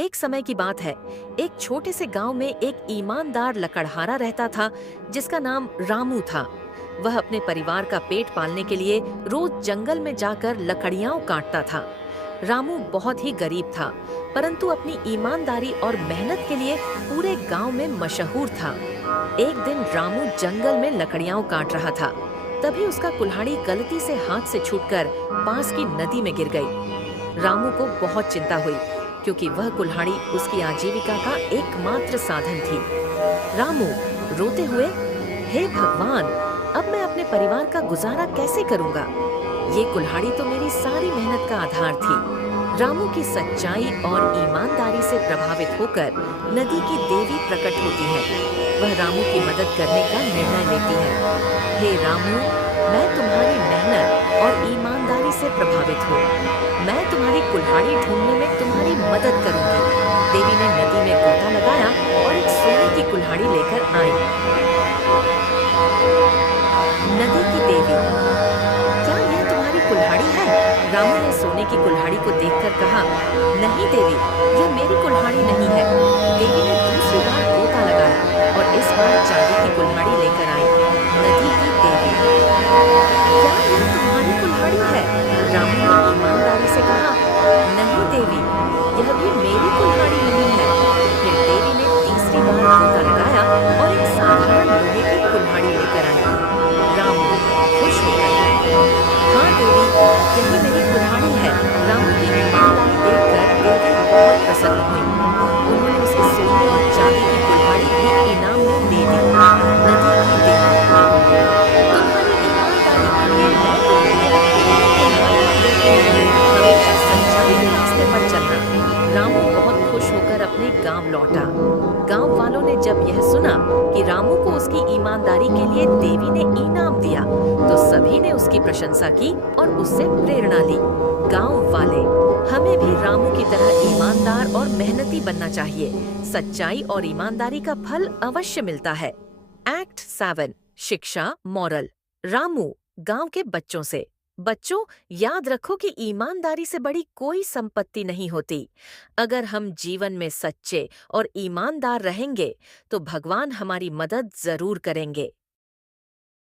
एक समय की बात है। एक छोटे से गांव में एक ईमानदार लकड़हारा रहता था जिसका नाम रामू था। वह अपने परिवार का पेट पालने के लिए रोज जंगल में जाकर लकड़ियां काटता था। रामू बहुत ही गरीब था, परंतु अपनी ईमानदारी और मेहनत के लिए पूरे गांव में मशहूर था। एक दिन रामू जंगल में लकड़ियां काट रहा था। तभी उसका कुल्हाड़ी गलती से हाथ से छूटकर पास की नदी में गिर गई। रामू को बहुत चिंता हुई, क्योंकि वह कुल्हाड़ी उसकी आजीविका का एकमात्र साधन थी। रामू रोते हुए, हे भगवान, अब मैं अपने परिवार का गुजारा कैसे करूंगा? ये कुल्हाड़ी तो मेरी सारी मेहनत का आधार थी। रामू की सच्चाई और ईमानदारी से प्रभावित होकर नदी की देवी प्रकट होती है। वह रामू की मदद करने का निर्णय लेती है। हे रामू, मैं तुम्हारी मेहनत और ईमानदारी से प्रभावित हूँ। मैं तुम्हारी कुल्हाड़ी ढूंढने में तुम्हारी मदद करूंगी। देवी ने नदी में गोता लगाया और एक सोने की कुल्हाड़ी लेकर आई। नदी की देवी, क्या यह तुम्हारी कुल्हाड़ी है? रामू ने सोने की कुल्हाड़ी को देखकर कहा, नहीं देवी, यह मेरी कुल्हाड़ी नहीं है। देवी ने दूसरी बार गोता लगाया और इस बार चांदी की कुल्हाड़ी लेकर आई। नदी की देवी, क्या यह तुम्हारी कुल्हाड़ी है? रामू ने ईमानदारी से कहा, नहीं देवी, यह भी मेरी कुल्हाड़ी नहीं है। फिर देवी ने तीसरी बार गोता लगाया और एक साधारण लोहे की कुल्हाड़ी लेकर आई। रामू खुश हो गया। हाँ देवी, यही मेरी कुल्हाड़ी है। रामू की ईमानदारी देखकर देवी बहुत प्रसन्न हुई। उन्होंने उसे सोने और चांदी की कुल्हाड़ी भी इनाम में दे दी। नदी की देवी, तुम्हारी ईमानदारी के लिए मैं तुम्हें बहुत कुल्हाड़ियां देती हूँ। हमेशा सच्चाई के रास्ते पर चलना। रामू बहुत खुश होकर अपने गांव लौटा। गांव वालों ने जब यह सुना कि रामू को उसकी ईमानदारी के लिए देवी ने इनाम दिया, तो सभी ने उसकी प्रशंसा की और उससे प्रेरणा ली। गांव वाले, हमें भी रामू की तरह ईमानदार और मेहनती बनना चाहिए। सच्चाई और ईमानदारी का फल अवश्य मिलता है। एक्ट 7, शिक्षा मॉरल। रामू गांव के बच्चों से। बच्चों, याद रखो कि ईमानदारी से बड़ी कोई संपत्ति नहीं होती। अगर हम जीवन में सच्चे और ईमानदार रहेंगे, तो भगवान हमारी मदद जरूर करेंगे।